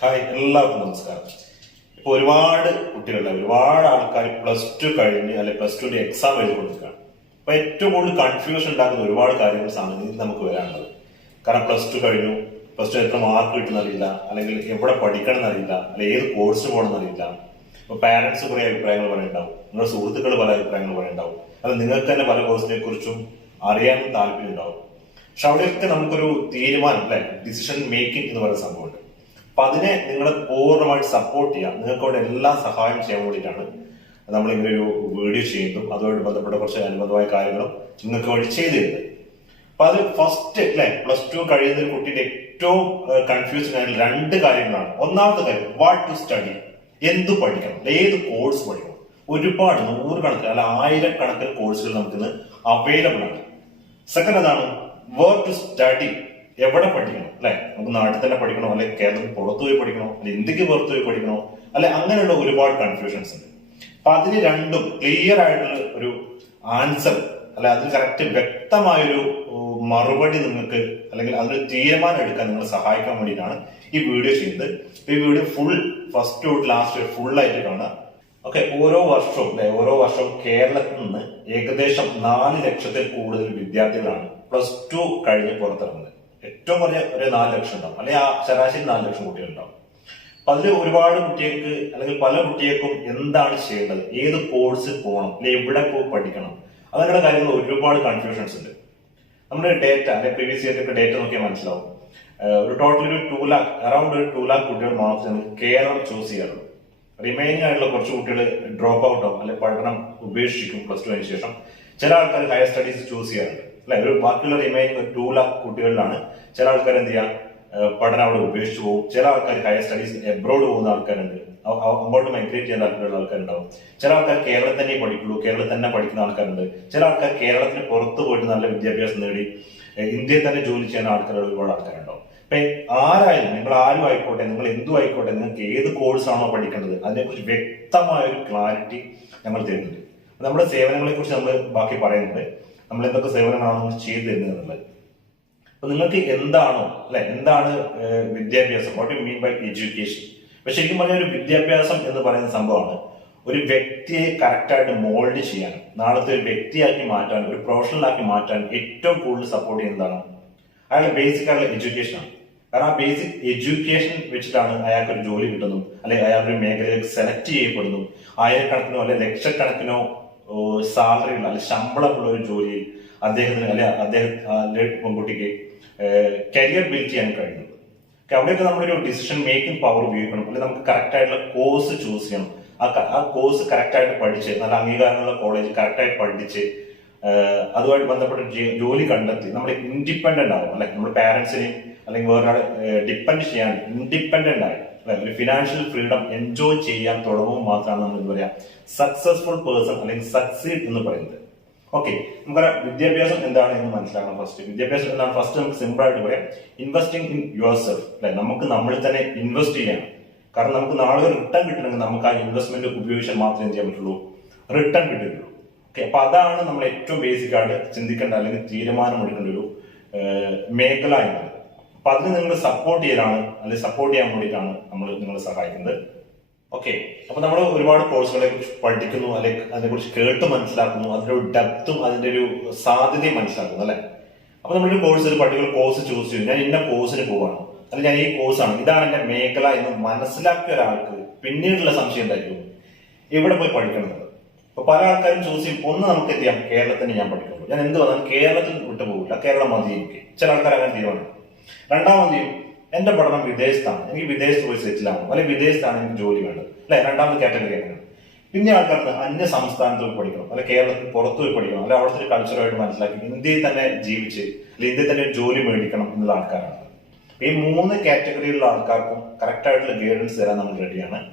Hi എല്ലാവർക്കും നമസ്കാരം. ഇപ്പൊ ഒരുപാട് കുട്ടികളുടെ ഒരുപാട് ആൾക്കാർ പ്ലസ് ടു കഴിഞ്ഞ് അല്ലെ പ്ലസ് ടുന്റെ എക്സാം എഴുതിക്കൊണ്ടിരിക്കുകയാണ്. അപ്പൊ ഏറ്റവും കൂടുതൽ കൺഫ്യൂഷൻ ഉണ്ടാക്കുന്ന ഒരുപാട് കാര്യങ്ങൾ സാധനങ്ങൾ നമുക്ക് വരാനുള്ളത്. കാരണം പ്ലസ് ടു കഴിഞ്ഞു. പ്ലസ് ടു എത്ര മാർക്ക് കിട്ടുന്നറിയില്ല അല്ലെങ്കിൽ എവിടെ പഠിക്കണം എന്നറിയില്ല അല്ലെ ഏത് കോഴ്സ് പോകണം എന്നറിയില്ല ഇപ്പൊ പാരന്റ്സ് കുറെ അഭിപ്രായങ്ങൾ പറയുന്നുണ്ടാവും നിങ്ങളുടെ സുഹൃത്തുക്കൾ പല അഭിപ്രായങ്ങൾ പറയുന്നുണ്ടാവും അത് നിങ്ങൾക്ക് തന്നെ പല കോഴ്സിനെ കുറിച്ചും അറിയാനും താല്പര്യം ഉണ്ടാവും പക്ഷെ അവിടെയൊക്കെ നമുക്കൊരു തീരുമാനം അല്ലെ? ഡിസിഷൻ മേക്കിംഗ് എന്ന് പറയുന്ന സംഭവമുണ്ട്. അപ്പൊ അതിനെ നിങ്ങൾ പൂർണമായിട്ട് സപ്പോർട്ട് ചെയ്യാം നിങ്ങൾക്ക് അവിടെ എല്ലാ സഹായം ചെയ്യാൻ വേണ്ടിയിട്ടാണ് നമ്മൾ ഇങ്ങനെ ഒരു വീഡിയോ ചെയ്യുന്നതും. അതുമായിട്ട് ബന്ധപ്പെട്ട കുറച്ച് അനുബന്ധമായ കാര്യങ്ങളും നിങ്ങൾക്ക് വേണ്ടി ചെയ്തു തരുന്നത് അപ്പൊ അത് ഫസ്റ്റ് അല്ലെ പ്ലസ് ടു കഴിയുന്ന ഒരു കുട്ടിയുടെ ഏറ്റവും കൺഫ്യൂഷൻ ആയ രണ്ട് കാര്യങ്ങളാണ്. ഒന്നാമത്തെ കാര്യം വാട്ട് ടു സ്റ്റഡി എന്ത് പഠിക്കണം? ഏത് കോഴ്സ് പഠിക്കണം? ഒരുപാട് നൂറുകണക്കിന് അല്ല ആയിരക്കണക്കിന് കോഴ്സുകൾ നമുക്കിന്ന് അവൈലബിൾ ആണ്. സെക്കൻഡ് അതാണ് വേർ ടു സ്റ്റഡി എവിടെ പഠിക്കണം? അല്ലെ? നമുക്ക് നാട്ടിൽ തന്നെ പഠിക്കണോ? അല്ലെ കേരളത്തിൽ പുറത്തു പോയി പഠിക്കണോ? അല്ലെ ഇന്ത്യയ്ക്ക് പുറത്തു പോയി പഠിക്കണോ? അല്ലെ അങ്ങനെയുള്ള ഒരുപാട് കൺഫ്യൂഷൻസ് ഉണ്ട്. അപ്പൊ അതിന് രണ്ടും ക്ലിയർ ആയിട്ടുള്ള ഒരു ആൻസർ അല്ലെ അതിന് കറക്റ്റ് വ്യക്തമായൊരു മറുപടി നിങ്ങൾക്ക് അല്ലെങ്കിൽ അതിനൊരു തീരുമാനം എടുക്കാൻ നിങ്ങളെ സഹായിക്കാൻ വേണ്ടിയിട്ടാണ് ഈ വീഡിയോ ചെയ്യുന്നത്. ഈ video full first to last full ആയിട്ട് കാണുക. ഓക്കെ ഓരോ വർഷവും അല്ലെ ഓരോ വർഷവും കേരളത്തിൽ നിന്ന് ഏകദേശം നാല് ലക്ഷത്തിൽ കൂടുതൽ വിദ്യാർത്ഥികളാണ്. പ്ലസ് ടു കഴിഞ്ഞ് പുറത്തിറങ്ങുന്നത്. ഏറ്റവും കുറഞ്ഞ ഒരു നാല് ലക്ഷം ഉണ്ടാവും. അല്ലെങ്കിൽ ആ ശരാശരി നാല് ലക്ഷം കുട്ടികളുണ്ടാവും. അപ്പൊ അതിൽ ഒരുപാട് കുട്ടികൾക്ക് അല്ലെങ്കിൽ പല കുട്ടികൾക്കും എന്താണ് ചെയ്യേണ്ടത്? ഏത് കോഴ്സ് പോകണം? അല്ലെങ്കിൽ എവിടെ പോയി പഠിക്കണം? അങ്ങനെയുള്ള കാര്യങ്ങൾ ഒരുപാട് കൺഫ്യൂഷൻസ് ഉണ്ട്. നമ്മുടെ ഡേറ്റ അല്ലെങ്കിൽ പ്രീവിയസ് ഇയറിന്റെ ഡേറ്റ നോക്കിയാൽ മനസ്സിലാവും. ഒരു ടോട്ടൽ ഒരു ടു ലാക്ക് അറൌണ്ട് ഒരു ടു ലാക്ക് കുട്ടികൾ മാത്രമേ കേരളം ചൂസ് ചെയ്യാറുള്ളൂ. റിമൈനിങ് ആയിട്ടുള്ള കുറച്ച് കുട്ടികൾ ഡ്രോപ്പ് ഔട്ടോ അല്ലെങ്കിൽ പഠനം ഉപേക്ഷിക്കും പ്ലസ് ടു അതിന് ശേഷം. ചില ആൾക്കാർ ഹയർ സ്റ്റഡീസ് ചൂസ് ചെയ്യാറുണ്ട്. അല്ലെ? ഒരു ബാക്കിയുള്ള റിമൈനിങ് ഒരു ടു കുട്ടികളിലാണ്. ചില ആൾക്കാർ എന്ത് ചെയ്യാം പഠനം അവിടെ ഉപേക്ഷിച്ചു പോകും. ചില ആൾക്കാർ ഹയർ സ്റ്റഡീസ് എബ്രോഡ് പോകുന്ന ആൾക്കാരുണ്ട്. അങ്ങോട്ട് മൈഗ്രേറ്റ് ചെയ്യാൻ താല്പര്യമുള്ള ആൾക്കാരുണ്ടാവും. ചില ആൾക്കാർ കേരളത്തിൽ തന്നെ പഠിക്കുള്ളൂ കേരളത്തിൽ തന്നെ പഠിക്കുന്ന ആൾക്കാരുണ്ട്. ചില ആൾക്കാർ കേരളത്തിന് പുറത്ത് പോയിട്ട് നല്ല വിദ്യാഭ്യാസം നേടി ഇന്ത്യയിൽ തന്നെ ജോലി ചെയ്യുന്ന ആൾക്കാർ ഒരുപാട് ആൾക്കാരുണ്ടാവും. അപ്പൊ ആരായാലും നിങ്ങൾ ആരും ആയിക്കോട്ടെ നിങ്ങൾ എന്തു ആയിക്കോട്ടെ നിങ്ങൾക്ക് ഏത് കോഴ്സാണോ പഠിക്കേണ്ടത് അതിനെക്കുറിച്ച് വ്യക്തമായ ഒരു ക്ലാരിറ്റി ഞങ്ങൾ തരുന്നുണ്ട്. നമ്മുടെ സേവനങ്ങളെ കുറിച്ച് നമ്മൾ ബാക്കി പറയുന്നുണ്ട്. നമ്മൾ എന്തൊക്കെ സേവനമാണോ നമ്മൾ ചെയ്തു തരുന്നത് എന്നുള്ളത്. അപ്പൊ നിങ്ങൾക്ക് എന്താണോ അല്ലെ എന്താണ് വിദ്യാഭ്യാസം? What you mean by education അപ്പൊ ശരിക്കും പറഞ്ഞ ഒരു വിദ്യാഭ്യാസം എന്ന് പറയുന്ന സംഭവമാണ് ഒരു വ്യക്തിയെ കറക്റ്റായിട്ട് മോൾഡ് ചെയ്യാൻ നാളത്തെ ഒരു വ്യക്തിയാക്കി മാറ്റാൻ ഒരു പ്രൊഫഷണലാക്കി മാറ്റാൻ ഏറ്റവും കൂടുതൽ സപ്പോർട്ട് ചെയ്യുന്നതാണ് അയാളുടെ ബേസിക് ആയിട്ടുള്ള എഡ്യൂക്കേഷൻ ആണ്. കാരണം ആ ബേസിക് എഡ്യൂക്കേഷൻ വെച്ചിട്ടാണ് അയാൾക്ക് ഒരു ജോലി കിട്ടുന്നു അല്ലെങ്കിൽ ഒരു മേഖലയിലേക്ക് സെലക്ട് ചെയ്യപ്പെടുന്നു ആയിരക്കണക്കിനോ അല്ലെ ലക്ഷക്കണക്കിനോ സാലറി ഉള്ള അല്ലെങ്കിൽ ശമ്പളമുള്ള ഒരു ജോലിയിൽ അദ്ദേഹത്തിന് അല്ലെ അദ്ദേഹം പെൺകുട്ടിക്ക് കരിയർ ബിൽഡ് ചെയ്യാൻ കഴിയുന്നത്. അവിടെയൊക്കെ നമ്മളൊരു ഡിസിഷൻ മേക്കിംഗ് പവർ ഉപയോഗിക്കണം. അല്ലെങ്കിൽ നമുക്ക് കറക്റ്റ് ആയിട്ടുള്ള കോഴ്സ് ചൂസ് ചെയ്യണം. ആ കോഴ്സ് കറക്റ്റ് ആയിട്ട് പഠിച്ച് നല്ല അംഗീകാരമുള്ള കോളേജ് കറക്റ്റ് ആയിട്ട് പഠിച്ച് അതുമായിട്ട് ബന്ധപ്പെട്ട ജോലി കണ്ടെത്തി നമ്മൾ ഇൻഡിപെൻഡന്റ് ആവും അല്ലെ നമ്മൾ പാരന്റ്സിനെയും അല്ലെങ്കിൽ വേറൊരാളെ ഡിപ്പെൻഡ് ചെയ്യാൻ ഇൻഡിപെൻഡന്റ് ആയി ഒരു ഫിനാൻഷ്യൽ ഫ്രീഡം എൻജോയ് ചെയ്യാൻ തുടങ്ങുമ്പോൾ മാത്രമാണ് നമ്മൾ എന്താ പറയാ സക്സസ്ഫുൾ പേഴ്സൺ അല്ലെങ്കിൽ സക്സീഡ് എന്ന് പറയുന്നത്. ഓക്കെ നമുക്കറിയാം വിദ്യാഭ്യാസം എന്താണ് എന്ന് മനസ്സിലാക്കണം ഫസ്റ്റ് വിദ്യാഭ്യാസം എന്താണ്? ഫസ്റ്റ് നമുക്ക് സിമ്പിൾ ആയിട്ട് പറയാം ഇൻവെസ്റ്റിംഗ് ഇൻ യുവർ സെൽഫ് അല്ലെ? നമുക്ക് നമ്മളിൽ തന്നെ ഇൻവെസ്റ്റ് ചെയ്യണം. കാരണം നമുക്ക് നാളെ റിട്ടേൺ കിട്ടണമെങ്കിൽ നമുക്ക് ആ ഇൻവെസ്റ്റ്മെന്റ് ഉപയോഗിച്ചാൽ മാത്രമേ ചെയ്യാൻ പറ്റുള്ളൂ? റിട്ടേൺ കിട്ടുകയുള്ളൂ. ഓക്കെ അപ്പൊ അതാണ് നമ്മൾ ഏറ്റവും ബേസിക് ആയിട്ട് ചിന്തിക്കേണ്ട അല്ലെങ്കിൽ തീരുമാനം എടുക്കേണ്ട ഒരു മേഖല എന്നത് അപ്പൊ അതിന് നിങ്ങൾ സപ്പോർട്ട് ചെയ്യലാണ് അല്ലെങ്കിൽ സപ്പോർട്ട് ചെയ്യാൻ വേണ്ടിയിട്ടാണ് നമ്മൾ നിങ്ങളെ സഹായിക്കുന്നത്. ഓക്കെ അപ്പൊ നമ്മൾ ഒരുപാട് കോഴ്സുകളെ കുറിച്ച് പഠിക്കുന്നു അല്ലെങ്കിൽ അതിനെ കുറിച്ച് കേട്ട് മനസ്സിലാക്കുന്നു അതിന്റെ ഒരു ഡെപ്തും അതിന്റെ ഒരു സാധ്യതയും മനസ്സിലാക്കുന്നു അല്ലെ? അപ്പൊ നമ്മളൊരു കോഴ്സ് ഒരു പർട്ടിക്കുലർ കോഴ്സ് ചൂസ് ചെയ്യും. ഞാൻ ഇന്ന കോഴ്സിന് പോവാണ്. അല്ലെങ്കിൽ ഞാൻ ഈ കോഴ്സാണ് ഇതാണ് എന്റെ മേഖല എന്ന് മനസ്സിലാക്കിയ ഒരാൾക്ക് പിന്നീടുള്ള സംശയം എന്തായിരിക്കും? എവിടെ പോയി പഠിക്കണം? അപ്പൊ പല ആൾക്കാരും ചൂസ് ചെയ്യും ഒന്ന് നമുക്ക് എന്ത് കേരളത്തിന് ഞാൻ പഠിക്കുന്നു ഞാൻ എന്ത് വന്നാലും കേരളത്തിൽ വിട്ടു പോകില്ല. കേരളം മതി ചില ആൾക്കാർ അങ്ങനെ തീരുമാനം രണ്ടാമത് ചെയ്യും. എന്റെ പഠനം വിദേശത്താണ്. എനിക്ക് വിദേശത്ത് പോയി സെറ്റിൽ ആവണം. അല്ലെങ്കിൽ വിദേശത്താണ് എനിക്ക് ജോലി വേണ്ടത്. അല്ലെ? രണ്ടാമത്തെ കാറ്റഗറി ആണ്. പിന്നെ ആൾക്കാർക്ക് അന്യ സംസ്ഥാനത്ത് പോയി പഠിക്കണം. അല്ലെ കേരളത്തിൽ പുറത്തു പോയി പഠിക്കണം. അല്ലെ അവിടുത്തെ ഒരു കൾച്ചറായിട്ട് മനസ്സിലാക്കി ഇന്ത്യയിൽ തന്നെ ജീവിച്ച് അല്ലെങ്കിൽ ഇന്ത്യയിൽ തന്നെ ജോലി മേടിക്കണം എന്നുള്ള ആൾക്കാരാണ്. ഈ മൂന്ന് കാറ്റഗറിയിലുള്ള ആൾക്കാർക്കും കറക്റ്റ് ആയിട്ടുള്ള ഗൈഡൻസ് തരാൻ നമ്മൾ റെഡിയാണ്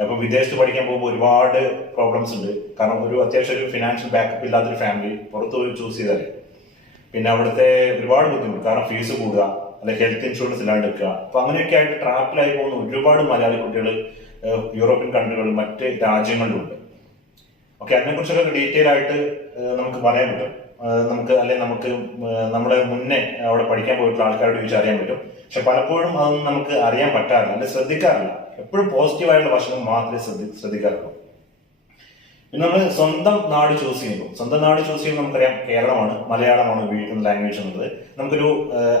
അപ്പൊ വിദേശത്ത് പഠിക്കാൻ പോകുമ്പോൾ ഒരുപാട് പ്രോബ്ലംസ് ഉണ്ട്. കാരണം ഒരു അത്യാവശ്യം ഒരു ഫിനാൻഷ്യൽ ബാക്കപ്പ് ഇല്ലാത്തൊരു ഫാമിലി പുറത്ത് പോയി ചൂസ് ചെയ്താലേ പിന്നെ അവിടുത്തെ ഒരുപാട് ബുദ്ധിമുട്ട്. കാരണം ഫീസ് കൂടുക അല്ലെ ഹെൽത്ത് ഇൻഷുറൻസ് ഇല്ലാണ്ട് എടുക്കുക അപ്പൊ അങ്ങനെയൊക്കെ ആയിട്ട് ട്രാപ്പിലായി പോകുന്ന ഒരുപാട് മലയാളി കുട്ടികൾ യൂറോപ്യൻ കൺട്രികളിൽ മറ്റ് രാജ്യങ്ങളിലുണ്ട്. ഓക്കെ അതിനെക്കുറിച്ചൊക്കെ ഡീറ്റെയിൽ ആയിട്ട് നമുക്ക് പറയാൻ പറ്റും. നമുക്ക് അല്ലെ നമുക്ക് നമ്മുടെ മുന്നേ അവിടെ പഠിക്കാൻ പോയിട്ടുള്ള ആൾക്കാരോട് ചോദിച്ചാൽ അറിയാൻ പറ്റും. പക്ഷെ പലപ്പോഴും അതൊന്നും നമുക്ക് അറിയാൻ പറ്റാറില്ല അല്ലെ ശ്രദ്ധിക്കാറില്ല. എപ്പോഴും പോസിറ്റീവായിട്ടുള്ള വശങ്ങൾ മാത്രമേ ശ്രദ്ധി ശ്രദ്ധിക്കാറുള്ളൂ. നമ്മൾ സ്വന്തം നാട് ചൂസ് ചെയ്യുമ്പോൾ സ്വന്തം നാട് ചൂസ് ചെയ്യുമ്പോൾ നമുക്കറിയാം കേരളമാണ് മലയാളമാണ് ഉപയോഗിക്കുന്ന ലാംഗ്വേജ് എന്നുള്ളത് നമുക്കൊരു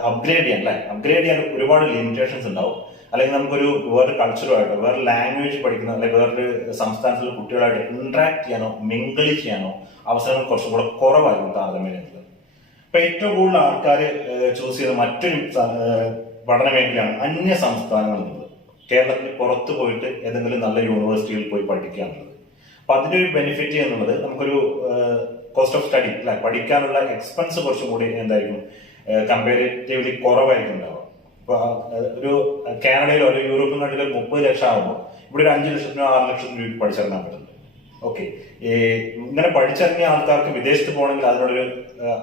അപ്ഗ്രേഡ് ചെയ്യാൻ അല്ലെ? അപ്ഗ്രേഡ് ചെയ്യാൻ ഒരുപാട് ലിമിറ്റേഷൻസ് ഉണ്ടാവും. അല്ലെങ്കിൽ നമുക്കൊരു വേറെ കൾച്ചറുമായിട്ടോ വേറെ ലാംഗ്വേജ് പഠിക്കുന്ന അല്ലെങ്കിൽ വേറൊരു സംസ്ഥാനത്തിലെ കുട്ടികളായിട്ട് ഇന്ററാക്ട് ചെയ്യാനോ മിങ്കിൾ ചെയ്യാനോ അവസരങ്ങൾ കുറച്ചും കൂടെ കുറവായിരുന്നു താരതമ്യത്തിൽ ഇപ്പൊ ഏറ്റവും കൂടുതൽ ആൾക്കാർ ചൂസ് ചെയ്ത മറ്റൊരു പഠന മേഖലയാണ് അന്യ സംസ്ഥാനങ്ങൾ എന്നുള്ളത് കേരളത്തിന് പുറത്ത് പോയിട്ട് ഏതെങ്കിലും നല്ല യൂണിവേഴ്സിറ്റിയിൽ പോയി പഠിക്കുക എന്നുള്ളത് അപ്പൊ അതിന്റെ ഒരു ബെനിഫിറ്റ് എന്നുള്ളത് നമുക്കൊരു കോസ്റ്റ് ഓഫ് സ്റ്റഡി അല്ല പഠിക്കാനുള്ള എക്സ്പെൻസ് കുറച്ചും കൂടി എന്തായിരിക്കും കമ്പാരിറ്റീവ്ലി കുറവായിരിക്കും ഉണ്ടാവുക. ഒരു കാനഡയിലോ അല്ലെങ്കിൽ യൂറോപ്യൻ കൺട്രിയിലോ മുപ്പത് ലക്ഷം ആകുമ്പോൾ ഇവിടെ ഒരു അഞ്ച് ലക്ഷത്തിനോ ആറ് ലക്ഷത്തിനോ രൂപ പഠിച്ചിറങ്ങാൻ പറ്റുന്നുണ്ട്. ഓക്കെ. ഇങ്ങനെ പഠിച്ചിറങ്ങിയ ആൾക്കാർക്ക് വിദേശത്ത് പോകണമെങ്കിൽ അതിനോടൊരു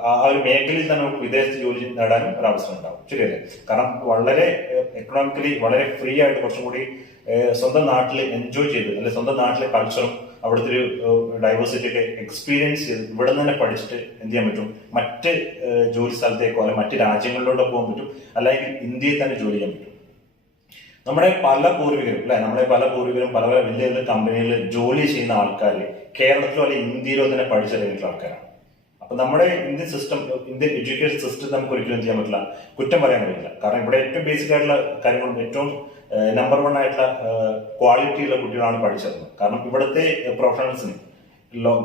ആ ഒരു മേഖലയിൽ തന്നെ നമുക്ക് വിദേശത്ത് ജോലി നേടാനും ഒരു അവസരം ഉണ്ടാവും. ശരിയല്ലേ? കാരണം വളരെ എക്കണോമിക്കലി വളരെ ഫ്രീ ആയിട്ട് കുറച്ചും കൂടി സ്വന്തം നാട്ടിൽ എൻജോയ് ചെയ്ത് അല്ലെ സ്വന്തം നാട്ടിലെ കൾച്ചറും അവിടുത്തെ ഒരു ഡൈവേഴ്സിറ്റി ഒക്കെ എക്സ്പീരിയൻസ് ചെയ്ത് ഇവിടെ നിന്ന് തന്നെ പഠിച്ചിട്ട് എന്ത് ചെയ്യാൻ പറ്റും? മറ്റ് ജോലി സ്ഥലത്തേക്കോ അല്ലെങ്കിൽ മറ്റ് രാജ്യങ്ങളിലോട്ടോ പോകാൻ പറ്റും. അല്ലെങ്കിൽ ഇന്ത്യയിൽ തന്നെ ജോലി ചെയ്യാൻ പറ്റും. നമ്മുടെ പല പൂർവികരും അല്ലെ? നമ്മുടെ പല പൂർവികരും പല പല വലിയ വലിയ കമ്പനികളിൽ ജോലി ചെയ്യുന്ന ആൾക്കാർ കേരളത്തിലോ അല്ലെങ്കിൽ ഇന്ത്യയിലോ തന്നെ പഠിച്ചിറങ്ങിയിട്ടുള്ള ആൾക്കാരാണ്. അപ്പൊ നമ്മുടെ Indian system Indian education system നമുക്ക് ഒരിക്കലും ചെയ്യാൻ പറ്റില്ല? കുറ്റം പറയാൻ കഴിയില്ല കാരണം ഇവിടെ ഏറ്റവും ബേസിക് ആയിട്ടുള്ള കാര്യങ്ങളും ഏറ്റവും നമ്പർ വൺ ആയിട്ടുള്ള ക്വാളിറ്റിയുള്ള കുട്ടികളാണ് പഠിച്ചിരുന്നത് കാരണം ഇവിടുത്തെ പ്രൊഫഷണൽസിന്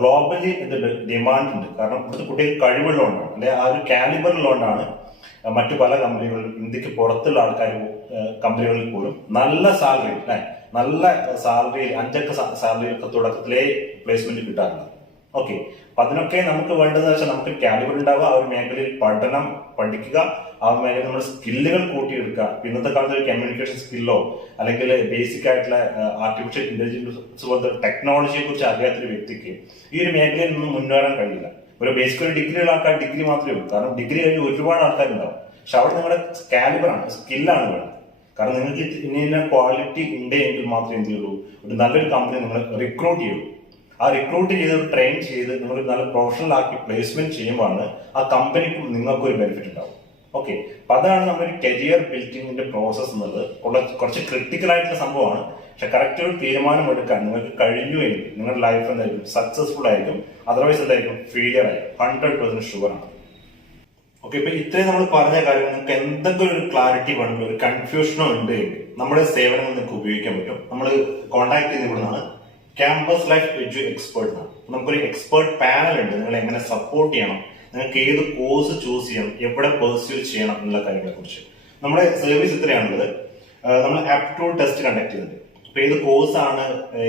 ഗ്ലോബലി എന്തുണ്ട് ഡിമാൻഡ് ഉണ്ട്? കാരണം ഇവിടുത്തെ കുട്ടികൾ കഴിവുള്ളതുകൊണ്ടാണ്. അല്ലെ ആ ഒരു കാലിബറിലുള്ളതുകൊണ്ടാണ് മറ്റു പല കമ്പനികളിലും ഇന്ത്യയ്ക്ക് പുറത്തുള്ള ആൾക്കാർ കമ്പനികളിൽ പോലും നല്ല സാലറി അല്ലെ നല്ല സാലറി അഞ്ചക്ക സാലറി ഒക്കെ തുടക്കത്തിലേ പ്ലേസ്മെന്റ് കിട്ടാറുണ്ട്. ഓക്കെ അപ്പൊ അതിനൊക്കെ നമുക്ക് വേണ്ടതെന്ന് വെച്ചാൽ നമുക്ക് കാലിബർ ഉണ്ടാവുക ആ ഒരു മേഖലയിൽ പഠനം പഠിക്കുക ആ മേഖല നമ്മുടെ സ്കില്ലുകൾ കൂട്ടിയെടുക്കുക. ഇന്നത്തെ കാലത്ത് ഒരു കമ്മ്യൂണിക്കേഷൻ സ്കില്ലോ അല്ലെങ്കിൽ ബേസിക് ആയിട്ടുള്ള ആർട്ടിഫിഷ്യൽ ഇന്റലിജൻസ് പോലത്തെ ടെക്നോളജിയെ കുറിച്ച് അറിയാത്തൊരു വ്യക്തിക്ക് ഈ ഒരു മേഖലയിൽ നിന്നും മുന്നേറാൻ കഴിയില്ല. ഒരു ബേസിക് ഒരു ഡിഗ്രി ഉള്ള ആൾക്കാർ ഡിഗ്രി മാത്രമേ ഉള്ളൂ. കാരണം ഡിഗ്രി കഴിഞ്ഞ് ഒരുപാട് ആൾക്കാരുണ്ടാവും. പക്ഷെ അവിടെ നിങ്ങളുടെ കാലിബറാണ് സ്കില്ലാണ് വേണ്ടത്. കാരണം നിങ്ങൾക്ക് ഇനി ഇന്ന ക്വാളിറ്റി ഉണ്ട് എങ്കിൽ മാത്രമേ എന്ത് ചെയ്യുള്ളൂ? ഒരു നല്ലൊരു കമ്പനി നിങ്ങൾ റിക്രൂട്ട് ചെയ്യുള്ളൂ. ആ റിക്രൂട്ട് ചെയ്ത് ട്രെയിൻ ചെയ്ത് നിങ്ങൾ നല്ല പ്രൊഫഷണൽ ആക്കി പ്ലേസ്മെന്റ് ചെയ്യുമ്പോഴാണ് ആ കമ്പനിക്കും നിങ്ങൾക്ക് ഒരു ബെനിഫിറ്റ് ഉണ്ടാവും. ഓക്കെ അപ്പൊ അതാണ് നമ്മുടെ കരിയർ ബിൽഡിങ്ങിന്റെ പ്രോസസ് എന്നുള്ളത്. കുറച്ച് ക്രിട്ടിക്കൽ ആയിട്ടുള്ള സംഭവമാണ്. പക്ഷെ കറക്റ്റ് ഒരു തീരുമാനം എടുക്കാൻ നിങ്ങൾക്ക് കഴിഞ്ഞു എങ്കിൽ നിങ്ങളുടെ ലൈഫ് എന്തായിരിക്കും? സക്സസ്ഫുൾ ആയിരിക്കും. അതർവൈസ് എന്തായിരിക്കും? ഫെയിലിയർ ആയിരിക്കും. ഹൺഡ്രഡ് പെർസെന്റ് ഷുവർ ആണ്. ഓക്കെ ഇപ്പൊ ഇത്രയും നമ്മൾ പറഞ്ഞ കാര്യം നിങ്ങൾക്ക് എന്തെങ്കിലും ഒരു ക്ലാരിറ്റി വേണമെങ്കിൽ ഒരു കൺഫ്യൂഷനോ ഉണ്ട് നമ്മുടെ സേവനങ്ങൾ നിങ്ങൾക്ക് ഉപയോഗിക്കാൻ പറ്റും. നമ്മൾ കോൺടാക്ട് ചെയ്ത് ഇവിടുന്നാണ്. ക്യാമ്പസ് ലൈഫ് എഡ്യു എക്സ്പേർട്ട് എന്നാണ് നമുക്കൊരു എക്സ്പേർട്ട് പാനൽ ഉണ്ട്. നിങ്ങൾ എങ്ങനെ സപ്പോർട്ട് ചെയ്യണം? നിങ്ങൾക്ക് ഏത് കോഴ്സ് ചൂസ് ചെയ്യണം? എവിടെ പെർസ്യൂ ചെയ്യണം എന്നുള്ള കാര്യങ്ങളെ കുറിച്ച് നമ്മുടെ സർവീസ് ഇത്രയാണുള്ളത്. നമ്മൾ ആപ്റ്റിറ്റ്യൂഡ് ടെസ്റ്റ് കണ്ടക്ട് ചെയ്യുന്നുണ്ട്. അപ്പൊ ഏത് കോഴ്സ് ആണ്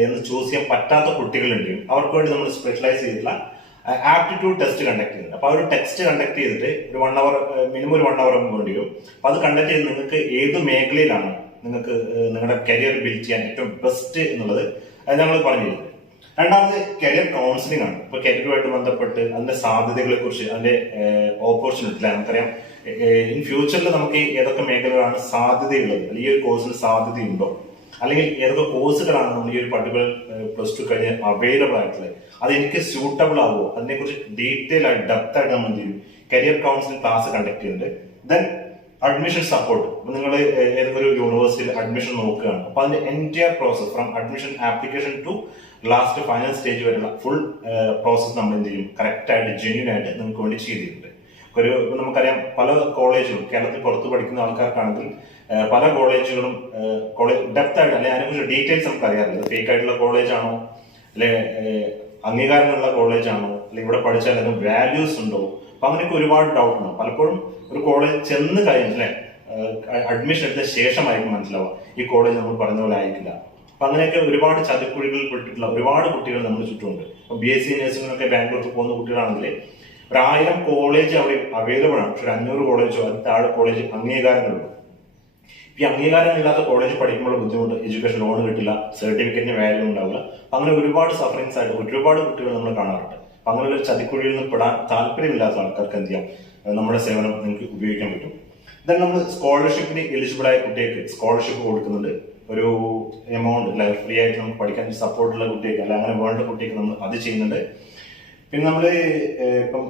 എന്ന് ചൂസ് ചെയ്യാൻ പറ്റാത്ത കുട്ടികളുണ്ടെങ്കിൽ അവർക്ക് വേണ്ടി നമ്മൾ സ്പെഷ്യലൈസ് ചെയ്തിട്ടുള്ള ആപ്റ്റിറ്റ്യൂഡ് ടെസ്റ്റ് കണ്ടക്ട് ചെയ്യുന്നുണ്ട്. അപ്പൊ ആ ഒരു ടെസ്റ്റ് കണ്ടക്ട് ചെയ്തിട്ട് ഒരു വൺ അവർ മിനിമം ഒരു വൺ അവർ വേണ്ടി വരും അപ്പൊ അത് കണ്ടക്ട് ചെയ്ത് നിങ്ങൾക്ക് ഏത് മേഖലയിലാണ് നിങ്ങൾക്ക് നിങ്ങളുടെ കരിയർ ബിൽഡ് ചെയ്യാൻ ഏറ്റവും ബെസ്റ്റ് എന്നുള്ളത് അത് ഞങ്ങൾ പറഞ്ഞു രണ്ടാമത് കരിയർ കൗൺസിലിംഗ് ആണ്. ഇപ്പൊ കരിയറുമായിട്ട് ബന്ധപ്പെട്ട് അതിന്റെ സാധ്യതകളെ കുറിച്ച് അതിന്റെ ഓപ്പർച്യൂണിറ്റി നമുക്കറിയാം. ഇൻ ഫ്യൂച്ചറിൽ നമുക്ക് ഏതൊക്കെ മേഖലകളാണ് സാധ്യതയുള്ളത്? അല്ലെങ്കിൽ ഈ ഒരു കോഴ്സിന് സാധ്യതയുണ്ടോ? അല്ലെങ്കിൽ ഏതൊക്കെ കോഴ്സുകളാണ് നമ്മൾ ഈ ഒരു പർട്ടിക്കുലർ പ്ലസ് ടു കഴിഞ്ഞ് അവൈലബിൾ ആയിട്ടുള്ളത്? അത് എനിക്ക് സ്യൂട്ടബിൾ ആവുമോ? അതിനെക്കുറിച്ച് ഡീറ്റെയിൽ ആയിട്ട് ഡെപ്ത് ആയിട്ട് നമ്മൾ ചെയ്യും? കരിയർ കൗൺസിലിംഗ് ക്ലാസ് കണ്ടക്ട് ചെയ്യുന്നുണ്ട്. ദെൻ അഡ്മിഷൻ സപ്പോർട്ട് ഇപ്പൊ നിങ്ങൾ ഏതെങ്കിലും ഒരു യൂണിവേഴ്സിറ്റിയിൽ അഡ്മിഷൻ നോക്കുകയാണ്. അപ്പൊ അതിന്റെ entire process from admission application to last final stage വരെയുള്ള ഫുൾ പ്രോസസ് നമ്മൾ എന്ത് ചെയ്യും? കറക്റ്റ് ആയിട്ട് ജെന്യൂൻ ആയിട്ട് നിങ്ങൾക്ക് വേണ്ടി ചെയ്തിട്ടുണ്ട്. ഒരു നമുക്കറിയാം പല കോളേജുകളും കേരളത്തിൽ പുറത്ത് പഠിക്കുന്ന ആൾക്കാർക്കാണെങ്കിൽ പല കോളേജുകളും കോളേജ് ഡെപ്ത് ആയിട്ട് അല്ലെങ്കിൽ അതിനെക്കുറിച്ച് ഡീറ്റെയിൽസ് നമുക്ക് അറിയാറില്ല ഫേക്ക് ആയിട്ടുള്ള കോളേജാണോ അല്ലെ അംഗീകാരമുള്ള കോളേജ് ആണോ? അല്ലെങ്കിൽ ഇവിടെ പഠിച്ചാൽ അതിന് വാല്യൂസ് ഉണ്ടോ? അപ്പൊ അങ്ങനെയൊക്കെ ഒരുപാട് ഡൗട്ട് ഉണ്ട് പലപ്പോഴും ഒരു കോളേജ് ചെന്ന് കഴിഞ്ഞ് അല്ലെ അഡ്മിഷൻ എടുത്ത ശേഷമായിരിക്കും മനസ്സിലാവുക. ഈ കോളേജ് നമ്മൾ പറഞ്ഞ പോലെ ആയിരിക്കില്ല. അപ്പൊ അങ്ങനെയൊക്കെ ഒരുപാട് ചതിക്കുഴികളിൽ പെട്ടിട്ടുള്ള ഒരുപാട് കുട്ടികൾ നമ്മുടെ ചുറ്റുമുണ്ട്. അപ്പൊ ബി എസ് സി നഴ്സിംഗിനൊക്കെ ബാംഗ്ലൂർക്ക് പോകുന്ന കുട്ടികളാണെങ്കിൽ ഒരു കോളേജ് അവിടെ അവൈലബിൾ ആണ്. പക്ഷെ ഒരു അഞ്ഞൂറ് കോളേജോ അതിൽ താഴെ കോളേജ് അംഗീകാരങ്ങളുണ്ട്. ഈ അംഗീകാരം ഇല്ലാത്ത കോളേജ് പഠിക്കുമ്പോൾ ബുദ്ധിമുട്ട് എഡ്യൂക്കേഷൻ ലോൺ കിട്ടില്ല സർട്ടിഫിക്കറ്റിന് വാല്യൂ ഉണ്ടാവില്ല. അങ്ങനെ ഒരുപാട് സഫറിങ്സ് ആയിട്ട് ഒരുപാട് കുട്ടികൾ നമ്മൾ കാണാറുണ്ട്. അപ്പൊ അങ്ങനെയുള്ള ചതിക്കുഴിയിൽ നിന്ന് പെടാൻ താല്പര്യമില്ലാത്ത ആൾക്കാർക്ക് എന്ത് ചെയ്യാം? നമ്മുടെ സേവനം നിങ്ങൾക്ക് ഉപയോഗിക്കാൻ പറ്റും. ദെൻ നമ്മൾ സ്കോളർഷിപ്പിന് എലിജിബിൾ ആയ കുട്ടികൾക്ക് സ്കോളർഷിപ്പ് കൊടുക്കുന്നുണ്ട്. ഒരു എമൗണ്ട് ലൈഫ് ഫ്രീ ആയിട്ട് നമുക്ക് പഠിക്കാൻ സപ്പോർട്ടുള്ള കുട്ടികൾക്ക് അല്ല അങ്ങനെ വേണ്ട കുട്ടികൾക്ക് നമ്മൾ അത് ചെയ്യുന്നുണ്ട്. പിന്നെ നമ്മൾ ഇപ്പം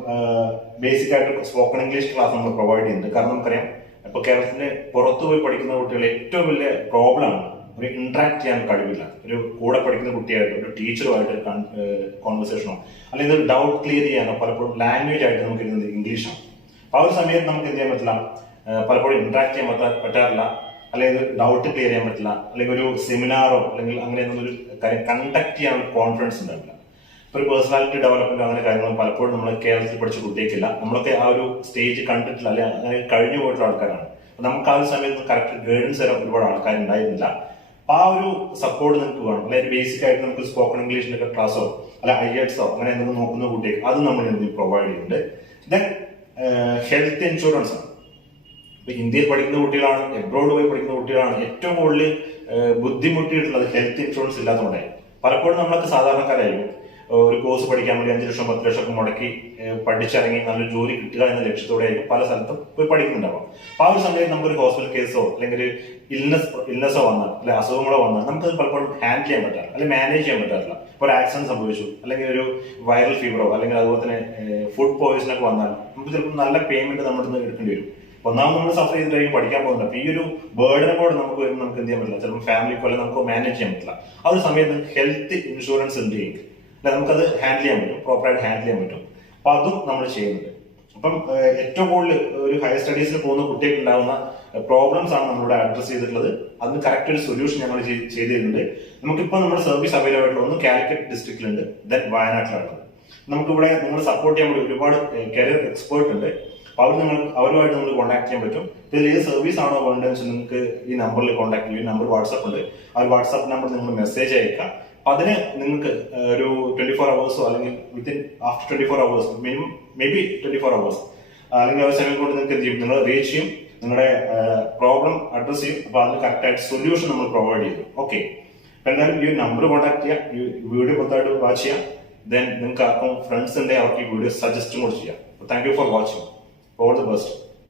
ബേസിക് ആയിട്ട് സ്പോക്കൺ ഇംഗ്ലീഷ് ക്ലാസ് നമ്മൾ പ്രൊവൈഡ് ചെയ്യുന്നുണ്ട്. കാരണം നമുക്കറിയാം ഇപ്പൊ കേരളത്തിന് പുറത്തു പോയി പഠിക്കുന്ന കുട്ടികൾ ഏറ്റവും വലിയ പ്രോബ്ലമാണ് ഒരു ഇന്ററാക്ട് ചെയ്യാൻ കഴിവില്ല. ഒരു കൂടെ പഠിക്കുന്ന കുട്ടിയായിട്ട് ഒരു ടീച്ചറുമായിട്ട് കോൺവെർസേഷനോ അല്ലെങ്കിൽ ഒരു ഡൗട്ട് ക്ലിയർ ചെയ്യാനോ പലപ്പോഴും ലാംഗ്വേജ് ആയിട്ട് നമുക്ക് ഇരുന്നത് ഇംഗ്ലീഷാണ് അപ്പൊ ആ ഒരു സമയത്ത് നമുക്ക് എന്ത് ചെയ്യാൻ പറ്റില്ല? പലപ്പോഴും ഇന്ററാക്ട് ചെയ്യാൻ പറ്റാ പറ്റാറില്ല. അല്ലെങ്കിൽ ഡൗട്ട് ക്ലിയർ ചെയ്യാൻ പറ്റില്ല. അല്ലെങ്കിൽ ഒരു സെമിനാറോ അല്ലെങ്കിൽ അങ്ങനെ ഒരു കാര്യം കണ്ടക്ട് ചെയ്യാൻ കോൺഫിഡൻസ് ഉണ്ടാവില്ല. ഒരു പേഴ്സണാലിറ്റി ഡെവലപ്മെന്റ് അങ്ങനെ കാര്യങ്ങളും പലപ്പോഴും നമ്മൾ കേരളത്തിൽ പഠിച്ച കുട്ടിയേക്കില്ല നമ്മളൊക്കെ ആ ഒരു സ്റ്റേജ് കണ്ടിട്ടില്ല. അല്ലെങ്കിൽ അങ്ങനെ കഴിഞ്ഞു പോയിട്ടുള്ള ആൾക്കാരാണ്. നമുക്ക് ആ ഒരു സമയത്ത് കറക്റ്റ് ഗൈഡൻസ് തരാൻ ഒരുപാട് അപ്പൊ ആ ഒരു സപ്പോർട്ട് നിങ്ങൾക്ക് വേണം. അല്ലെങ്കിൽ ബേസിക് ആയിട്ട് നമുക്ക് സ്പോക്കൺ ഇംഗ്ലീഷിന്റെ ക്ലാസ്സോ അല്ല ഐ എഡ്സോ അങ്ങനെ എന്തെങ്കിലും നോക്കുന്ന കുട്ടിയെ അത് നമ്മൾ എന്ത് പ്രൊവൈഡ് ചെയ്യുന്നുണ്ട്. ദെൻ ഹെൽത്ത് ഇൻഷുറൻസ് ആണ്. ഇപ്പൊ ഇന്ത്യയിൽ പഠിക്കുന്ന കുട്ടികളാണ് എബ്രോഡ് പോയി പഠിക്കുന്ന കുട്ടികളാണ് ഏറ്റവും കൂടുതൽ ബുദ്ധിമുട്ടിയിട്ടുള്ളത് ഹെൽത്ത് ഇൻഷുറൻസ് ഇല്ലാത്തതുകൊണ്ടായി പലപ്പോഴും നമ്മളൊക്കെ സാധാരണക്കാരായിരിക്കും ഒരു കോഴ്സ് പഠിക്കാൻ വേണ്ടി അഞ്ച് ലക്ഷം പത്ത് ലക്ഷം മുടക്കി പഠിച്ചിറങ്ങി നല്ലൊരു ജോലി കിട്ടുക എന്ന ലക്ഷ്യത്തോടെ ആയിരിക്കും പല സ്ഥലത്തും പോയി പഠിക്കുന്നുണ്ടാവാം അപ്പൊ ആ ഒരു സമയത്ത് നമുക്കൊരു ഹോസ്പിറ്റൽ കേസോ അല്ലെങ്കിൽ ഇൽനസ് ഇൽനസോ വന്നാൽ അല്ലെങ്കിൽ അസുഖങ്ങളോ വന്നാൽ നമുക്കത് പലപ്പോഴും ഹാൻഡിൽ ചെയ്യാൻ പറ്റാറില്ല അല്ലെങ്കിൽ മാനേജ് ചെയ്യാൻ പറ്റാറില്ല. ഇപ്പോൾ ഒരു ആക്സിഡന്റ് സംഭവിച്ചു അല്ലെങ്കിൽ ഒരു വൈറൽ ഫീവറോ അല്ലെങ്കിൽ അതുപോലെ തന്നെ ഫുഡ് പോയിസൺ ഒക്കെ വന്നാൽ നമുക്ക് ചിലപ്പോൾ നല്ല പേയ്മെന്റ് നമ്മുടെ നിന്ന് എടുക്കേണ്ടി വരും. ഒന്നാമത് നമ്മൾ സഫർ ചെയ്തിട്ടായിരിക്കും പഠിക്കാൻ പോകുന്നത്. അപ്പൊ ഈ ഒരു ബേർഡനെ കൂടെ നമുക്ക് വരുമ്പോൾ നമുക്ക് എന്ത് ചെയ്യാൻ പറ്റില്ല? ചിലപ്പോൾ ഫാമിലി പോലെ നമുക്ക് മാനേജ് ചെയ്യാൻ പറ്റില്ല. ആ ഒരു സമയത്ത് ഹെൽത്ത് ഇൻഷുറൻസ് ഉണ്ട് അല്ലെ നമുക്കത് ഹാൻഡിൽ ചെയ്യാൻ പറ്റും പ്രോപ്പറായിട്ട് ഹാൻഡിൽ ചെയ്യാൻ പറ്റും. അപ്പൊ അതും നമ്മൾ ചെയ്യുന്നുണ്ട്. അപ്പം ഏറ്റവും കൂടുതൽ ഒരു ഹയർ സ്റ്റഡീസിൽ പോകുന്ന കുട്ടികൾക്ക് ഉണ്ടാകുന്ന പ്രോബ്ലംസ് ആണ് നമ്മളിവിടെ അഡ്രസ് ചെയ്തിട്ടുള്ളത്. അതിന് കറക്റ്റ് ഒരു സൊല്യൂഷൻ ഞങ്ങൾ ചെയ്- ചെയ്തിട്ടുണ്ട്. നമുക്കിപ്പോൾ നമ്മുടെ സർവീസ് അവൈലബിൾ ആയിട്ടുള്ള ഒന്ന് കാലിക്കറ്റ് ഡിസ്ട്രിക്റ്റിലുണ്ട് ദെൻ വയനാട്ടിലാണ് നമുക്കിവിടെ നമ്മൾ സപ്പോർട്ട് ചെയ്യാൻ ഒരുപാട് കരിയർ എക്സ്പേർട്ട് ഉണ്ട്. അവർ നിങ്ങൾ അവരുമായിട്ട് നിങ്ങൾ കോൺടാക്ട് ചെയ്യാൻ പറ്റും. ഇതിൽ ഏത് സർവീസ് ആണോ വേണ്ടതെന്ന് വെച്ചാൽ നിങ്ങൾക്ക് ഈ നമ്പറിൽ കോൺടാക്ട് ചെയ്യും. നമ്പർ വാട്സാപ്പ് ഉണ്ട്. ആ വാട്സാപ്പ് നമ്പർ നിങ്ങൾ മെസ്സേജ് അയക്കുക അപ്പൊ അതിന് നിങ്ങൾക്ക് ഒരു ട്വന്റി ഫോർ അവേഴ്സോ അല്ലെങ്കിൽ within after twenty four hours minimum may be twenty four hours അല്ലെങ്കിൽ സമയം കൊണ്ട് നിങ്ങൾക്ക് ചെയ്യും? നിങ്ങൾ റീച്ച് ചെയ്യും. നിങ്ങളുടെ പ്രോബ്ലം അഡ്രസ് ചെയ്യും. അപ്പൊ അതിന് കറക്റ്റ് ആയിട്ട് സൊല്യൂഷൻ നമ്മൾ പ്രൊവൈഡ് ചെയ്യും. ഓക്കെ എന്തായാലും ഈ നമ്പർ കോൺടാക്ട് ചെയ്യാം. ഈ വീഡിയോ മൊത്തമായിട്ട് വാച്ച് ചെയ്യാം. ദെൻ നിങ്ങൾക്ക് ആർക്കും ഫ്രണ്ട്സ് ഉണ്ടെങ്കിൽ അവർക്ക് ഈ വീഡിയോ സജസ്റ്റും കൂടെ ചെയ്യാം. Thank you for watching all the best